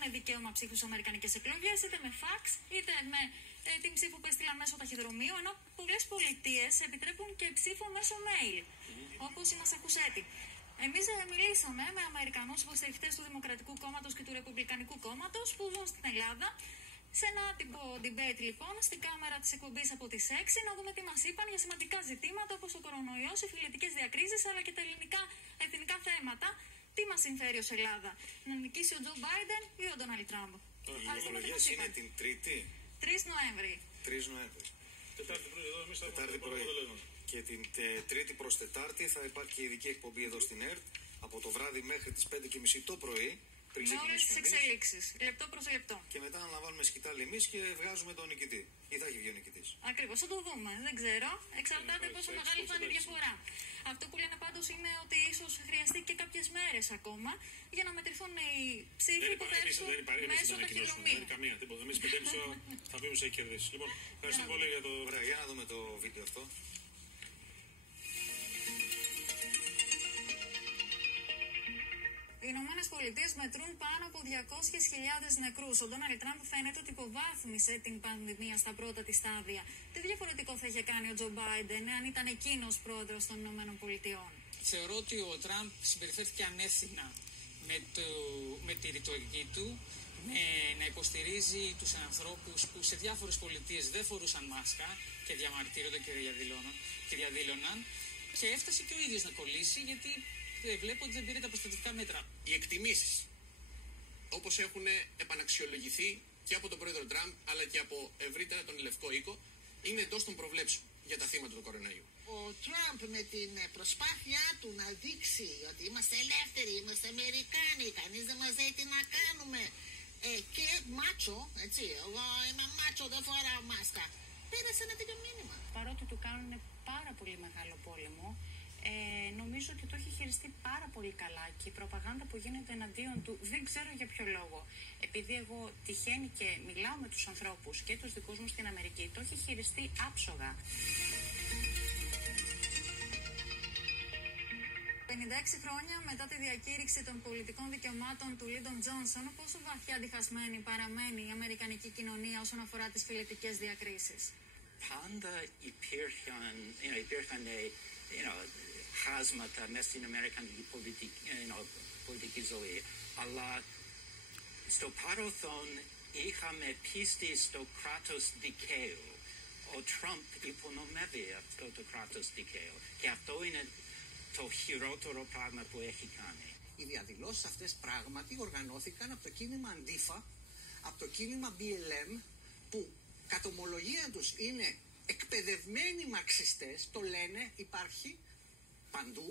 έχουν δικαίωμα ψήφου στις αμερικανικές εκλογές, είτε με φαξ, είτε με την ψήφο που έστειλαν μέσω ταχυδρομείου, ενώ πολλές πολιτείες επιτρέπουν και ψήφο μέσω mail, όπως η Μασαχουσέτη. Εμείς μιλήσαμε με Αμερικανούς υποστηρικτές του Δημοκρατικού Κόμματος και του Ρεπουμπλικανικού Κόμματος που ζουν στην Ελλάδα. Σε ένα άτυπο debate λοιπόν, στην κάμερα της εκπομπής από τις 6, να δούμε τι μας είπαν για σημαντικά ζητήματα όπως ο κορονοϊός, οι φιλετικές διακρίσεις αλλά και τα εθνικά θέματα. Τι μας συμφέρει ως Ελλάδα, να νικήσει ο Τζο Μπάιντεν ή ο Ντόναλντ Τραμπ? Οι ομολογίες είναι την Τρίτη. 3 Νοέμβρη. 3 Νοέμβρη. Τετάρτη πρωί εδώ, εμείς θα Τετάρτη πρωί. Και την Τρίτη προς Τετάρτη θα υπάρχει και ειδική εκπομπή εδώ στην ΕΡΤ από το βράδυ μέχρι τις 5:30 το πρωί. Με όλες τις εξελίξεις, λεπτό προς λεπτό. Και μετά αναλαμβάνουμε σκητάλη εμείς και βγάζουμε τον νικητή. Ή θα έχει βγει ο νικητής. Ακριβώς, θα το δούμε. Δεν ξέρω. Εξαρτάται πόσο μεγάλη θα είναι η διαφορά. Αυτό που λένε πάντως είναι ότι ίσως χρειαστεί και κάποιες μέρες ακόμα για να μετρηθούν οι ψήφοι που θα έρθουν μέσω ταχυδρομείου. Καμία, τίποτα. Εμείς 5,5 θα πούμε σε έχει κερδίσει. Λοιπόν, ευχαριστώ πολύ για το. Ωραία, για να δούμε το βίντεο αυτό. Οι Ηνωμένες Πολιτείες μετρούν πάνω από 200.000 νεκρούς. Ο Ντόναλντ Τραμπ φαίνεται ότι υποβάθμισε την πανδημία στα πρώτα της στάδια. Τι διαφορετικό θα είχε κάνει ο Τζο Μπάιντεν αν ήταν εκείνος πρόεδρος των Ηνωμένων Πολιτειών? Θεωρώ ότι ο Τραμπ συμπεριφέρθηκε ανεύθυνα με τη ρητορική του, να υποστηρίζει τους ανθρώπους που σε διάφορες πολιτείες δεν φορούσαν μάσκα και διαμαρτύρονται και διαδήλωναν, και έφτασε και ο ίδιος να κολλήσει γιατί βλέπω ότι δεν πήρε τα προστατευτικά μέτρα. Οι εκτιμήσεις, όπως έχουν επαναξιολογηθεί και από τον πρόεδρο Τραμπ αλλά και από ευρύτερα τον Λευκό Οίκο, είναι εντός των προβλέψεων για τα θύματα του κορονοϊού. Ο Τραμπ με την προσπάθειά του να δείξει ότι είμαστε ελεύθεροι, είμαστε Αμερικάνοι, κανείς δεν μας λέει τι να κάνουμε, και μάτσο, έτσι, εγώ είμαι μάτσο, δεν φοράω μάσκα, πέρασε ένα τέτοιο μήνυμα. Παρότι του κάνουν πάρα πολύ μεγάλο πόλεμο, νομίζω ότι το έχει χειριστεί πάρα πολύ καλά και η προπαγάνδα που γίνεται εναντίον του δεν ξέρω για ποιο λόγο. Επειδή εγώ τυχαίνει και μιλάω με τους ανθρώπους και τους δικούς μου στην Αμερική, το έχει χειριστεί άψογα. 56 χρόνια μετά τη διακήρυξη των πολιτικών δικαιωμάτων του Λίντον Τζόνσον, πόσο βαθιά διχασμένη παραμένει η αμερικανική κοινωνία όσον αφορά τις φιλετικές διακρίσεις? Πάντα υπήρχαν χάσματα μέσα στην αμερικανική πολιτική ζωή. Αλλά στο παρελθόν είχαμε πίστη στο κράτος δικαίου. Ο Τραμπ υπονομεύει αυτό το κράτος δικαίου. Και αυτό είναι το χειρότερο πράγμα που έχει κάνει. Οι διαδηλώσεις αυτές πράγματι οργανώθηκαν από το κίνημα Αντίφα, από το κίνημα BLM, που κατ' ομολογία τους είναι εκπαιδευμένοι μαρξιστές, το λένε, υπάρχει παντού,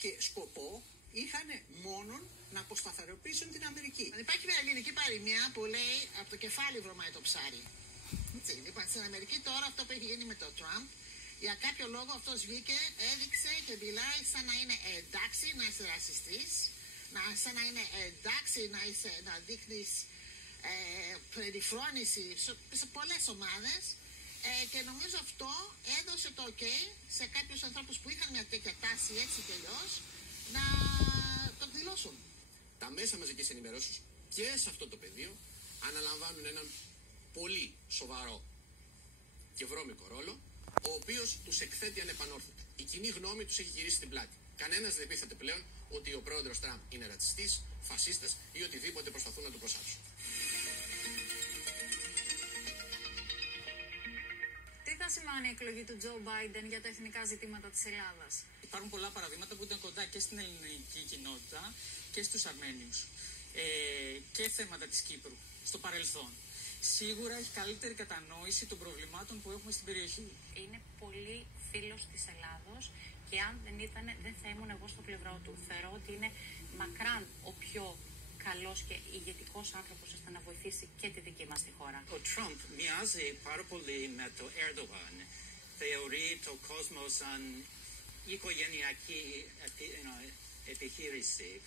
και σκοπό είχαν μόνον να αποσταθεροποιήσουν την Αμερική. Υπάρχει μια ελληνική παροιμία που λέει από το κεφάλι βρωμάει το ψάρι. Λοιπόν, στην Αμερική τώρα αυτό που έχει γίνει με τον Τραμπ, για κάποιο λόγο αυτός βγήκε, έδειξε και μιλάει σαν να είναι εντάξει να είσαι ρατσιστής, σαν να είναι εντάξει να δείχνεις περιφρόνηση σε πολλές ομάδες, και νομίζω αυτό έδωσε το ok σε κάποιους ανθρώπους που είχαν μια τέτοια τάση έτσι και αλλιώς να το δηλώσουν. Τα μέσα μαζικής ενημερώσεως και σε αυτό το πεδίο αναλαμβάνουν έναν πολύ σοβαρό και βρώμικο ρόλο, ο οποίος τους εκθέτει ανεπανόρθωτα. Η κοινή γνώμη τους έχει γυρίσει την πλάτη. Κανένας δεν πείθεται πλέον ότι ο πρόεδρος Τραμπ είναι ρατσιστής, φασίστας ή οτιδήποτε προσπαθούν να του προσάψουν. Τι θα σημαίνει η εκλογή του Τζο Μπάιντεν για τα εθνικά ζητήματα της Ελλάδας? Υπάρχουν πολλά παραδείγματα που ήταν κοντά και στην ελληνική κοινότητα και στους Αρμένιους, και θέματα της Κύπρου στο παρελθόν. Σίγουρα έχει καλύτερη κατανόηση των προβλημάτων που έχουμε στην περιοχή. Είναι πολύ φίλος της Ελλάδος και αν δεν ήταν, δεν θα ήμουν εγώ στο πλευρό του. Θεωρώ ότι είναι μακράν ο πιο καλός και ηγετικός άνθρωπος ώστε να βοηθήσει και τη δική μας τη χώρα. Ο Τραμπ μοιάζει πάρα πολύ με το Ερντογάν. Θεωρεί το κόσμο σαν οικογενειακή επιχείρηση,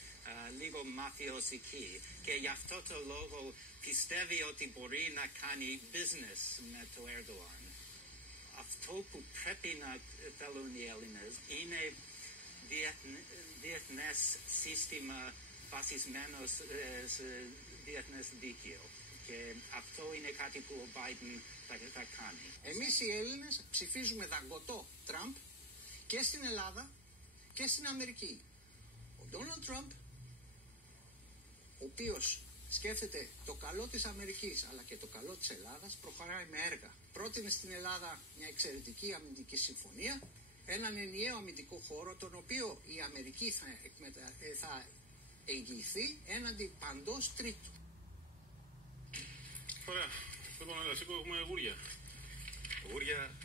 λίγο μαφιόζικη, και γι' αυτό το λόγο πιστεύει ότι μπορεί να κάνει business με το Ερντογάν. Αυτό που πρέπει να θέλουν οι Έλληνες είναι διεθνές σύστημα βασισμένο σε διεθνές δίκαιο. Και αυτό είναι κάτι που ο Biden θα κάνει. Εμείς οι Έλληνες ψηφίζουμε δαγκωτό Τραμπ και στην Ελλάδα και στην Αμερική. Ο Ντόναλντ Τραμπ, ο οποίος σκέφτεται το καλό της Αμερικής αλλά και το καλό της Ελλάδας, προχωράει με έργα. Πρότεινε στην Ελλάδα μια εξαιρετική αμυντική συμφωνία, έναν ενιαίο αμυντικό χώρο, τον οποίο η Αμερική θα εγγυηθεί έναντι παντός τρίτου. Ωραία. Λοιπόν, έλα, σήκω, έχουμε γούρια. Γούρια